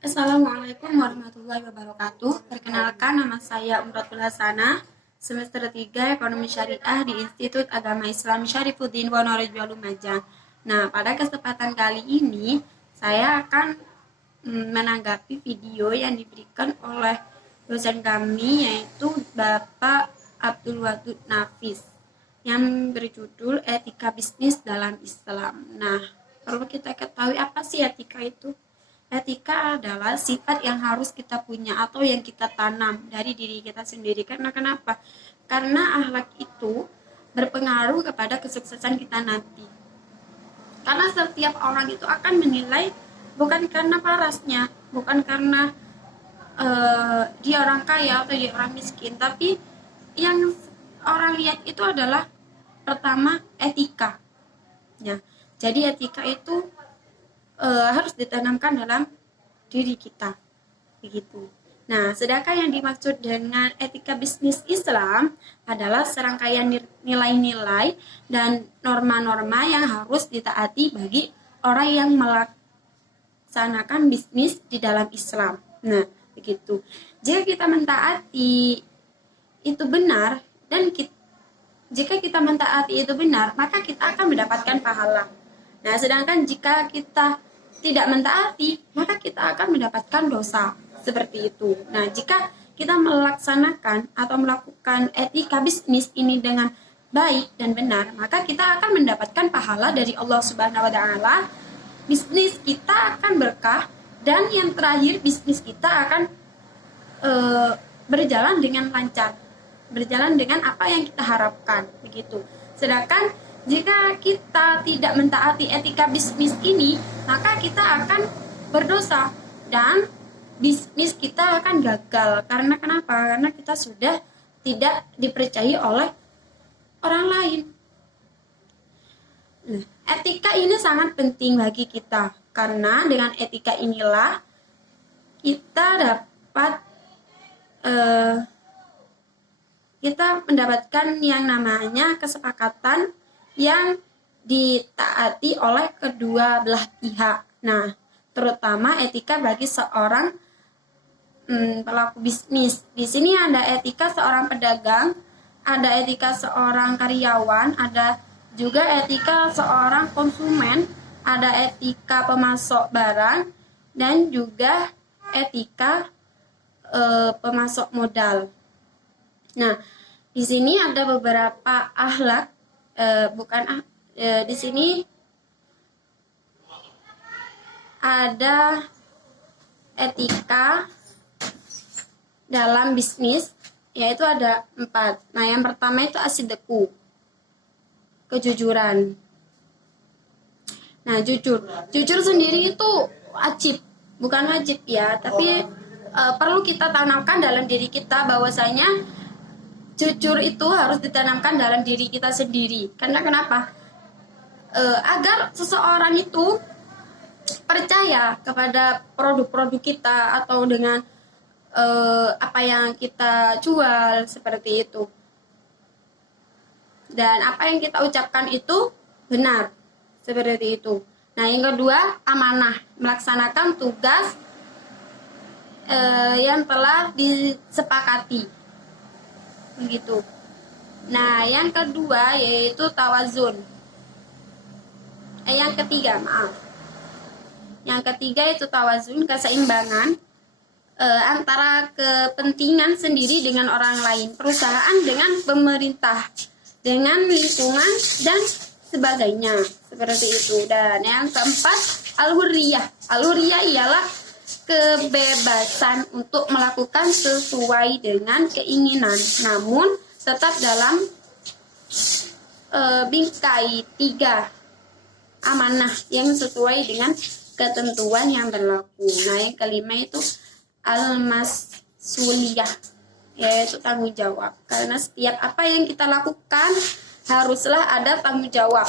Assalamualaikum warahmatullahi wabarakatuh. Perkenalkan, nama saya Umratul Hasanah, semester 3 Ekonomi Syariah di Institut Agama Islam Syarifuddin Wonorejo Lumajang. Nah, pada kesempatan kali ini saya akan menanggapi video yang diberikan oleh dosen kami, yaitu Bapak Abdul Wadud Nafis, yang berjudul Etika Bisnis dalam Islam. Nah, perlu kita ketahui apa sih etika itu? Etika adalah sifat yang harus kita punya atau yang kita tanam dari diri kita sendiri. Karena kenapa? Karena akhlak itu berpengaruh kepada kesuksesan kita nanti. Karena setiap orang itu akan menilai bukan karena parasnya, bukan karena dia orang kaya atau dia orang miskin, tapi yang orang lihat itu adalah pertama etika. Ya, jadi etika itu harus ditanamkan dalam diri kita, begitu. Nah, sedangkan yang dimaksud dengan etika bisnis Islam adalah serangkaian nilai-nilai dan norma-norma yang harus ditaati bagi orang yang melaksanakan bisnis di dalam Islam. Nah, begitu. Jika kita mentaati itu benar dan jika kita mentaati itu benar, maka kita akan mendapatkan pahala. Nah, sedangkan jika kita tidak mentaati, maka kita akan mendapatkan dosa. Seperti itu. Nah, jika kita melaksanakan atau melakukan etika bisnis ini dengan baik dan benar, maka kita akan mendapatkan pahala dari Allah Subhanahu wa taala. Bisnis kita akan berkah, dan yang terakhir bisnis kita akan berjalan dengan lancar, berjalan dengan apa yang kita harapkan, begitu. Sedangkan jika kita tidak mentaati etika bisnis ini, maka kita akan berdosa dan bisnis kita akan gagal. Karena kenapa? Karena kita sudah tidak dipercayai oleh orang lain. Nah, etika ini sangat penting bagi kita, karena dengan etika inilah kita dapat kita mendapatkan yang namanya kesepakatan yang ditaati oleh kedua belah pihak. Nah, terutama etika bagi seorang pelaku bisnis. Di sini ada etika seorang pedagang, ada etika seorang karyawan, ada juga etika seorang konsumen, ada etika pemasok barang, dan juga etika pemasok modal. Nah, di sini ada beberapa akhlak, di sini ada etika dalam bisnis, yaitu ada 4. Nah, yang pertama itu asideku, kejujuran. Nah, jujur sendiri itu wajib, bukan wajib ya, tapi perlu kita tanamkan dalam diri kita, bahwasanya jujur itu harus ditanamkan dalam diri kita sendiri. Karena kenapa? Agar seseorang itu percaya kepada produk-produk kita atau dengan apa yang kita jual, seperti itu. Dan apa yang kita ucapkan itu benar, seperti itu. Nah, yang kedua, amanah, melaksanakan tugas yang telah disepakati, begitu. Nah, yang kedua yaitu tawazun. Yang ketiga itu tawazun, keseimbangan antara kepentingan sendiri dengan orang lain, perusahaan dengan pemerintah, dengan lingkungan dan sebagainya, seperti itu. Dan yang keempat, al-hurriyah. Al-hurriyah ialah kebebasan untuk melakukan sesuai dengan keinginan, namun tetap dalam bingkai 3 amanah yang sesuai dengan ketentuan yang berlaku. Nah, yang kelima itu al-mas'uliyah, yaitu tanggung jawab. Karena setiap apa yang kita lakukan haruslah ada tanggung jawab.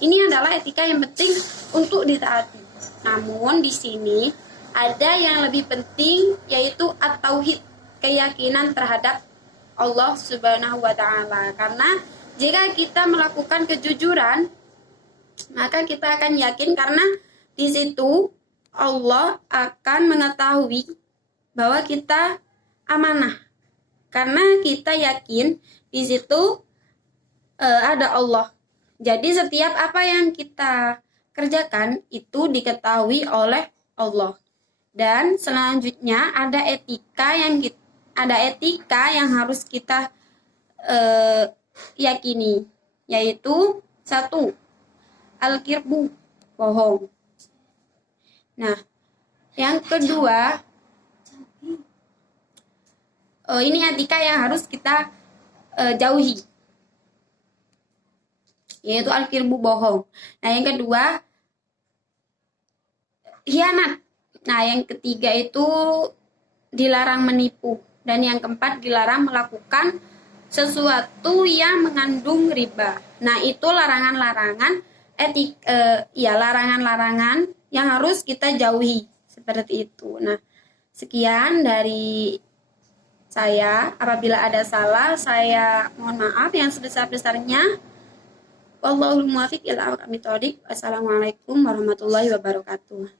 Ini adalah etika yang penting untuk ditaati. Namun di sini ada yang lebih penting, yaitu at-tauhid, keyakinan terhadap Allah Subhanahu wa taala. Karena jika kita melakukan kejujuran, maka kita akan yakin, karena di situ Allah akan mengetahui bahwa kita amanah. Karena kita yakin di situ ada Allah. Jadi setiap apa yang kita kerjakan itu diketahui oleh Allah. Dan selanjutnya ada etika yang harus kita yakini, yaitu satu, al-kirbu, bohong. Nah, yang kedua, ini etika yang harus kita jauhi, yaitu al-kirbu, bohong. Nah, yang kedua, khianat. Nah, yang ketiga itu dilarang menipu. Dan yang keempat, dilarang melakukan sesuatu yang mengandung riba. Nah, itu larangan-larangan larangan-larangan yang harus kita jauhi. Seperti itu. Nah, sekian dari saya. Apabila ada salah, saya mohon maaf yang sebesar-besarnya. Wallahul muwaffiq ila aqwamit thoriq. Wassalamualaikum warahmatullahi wabarakatuh.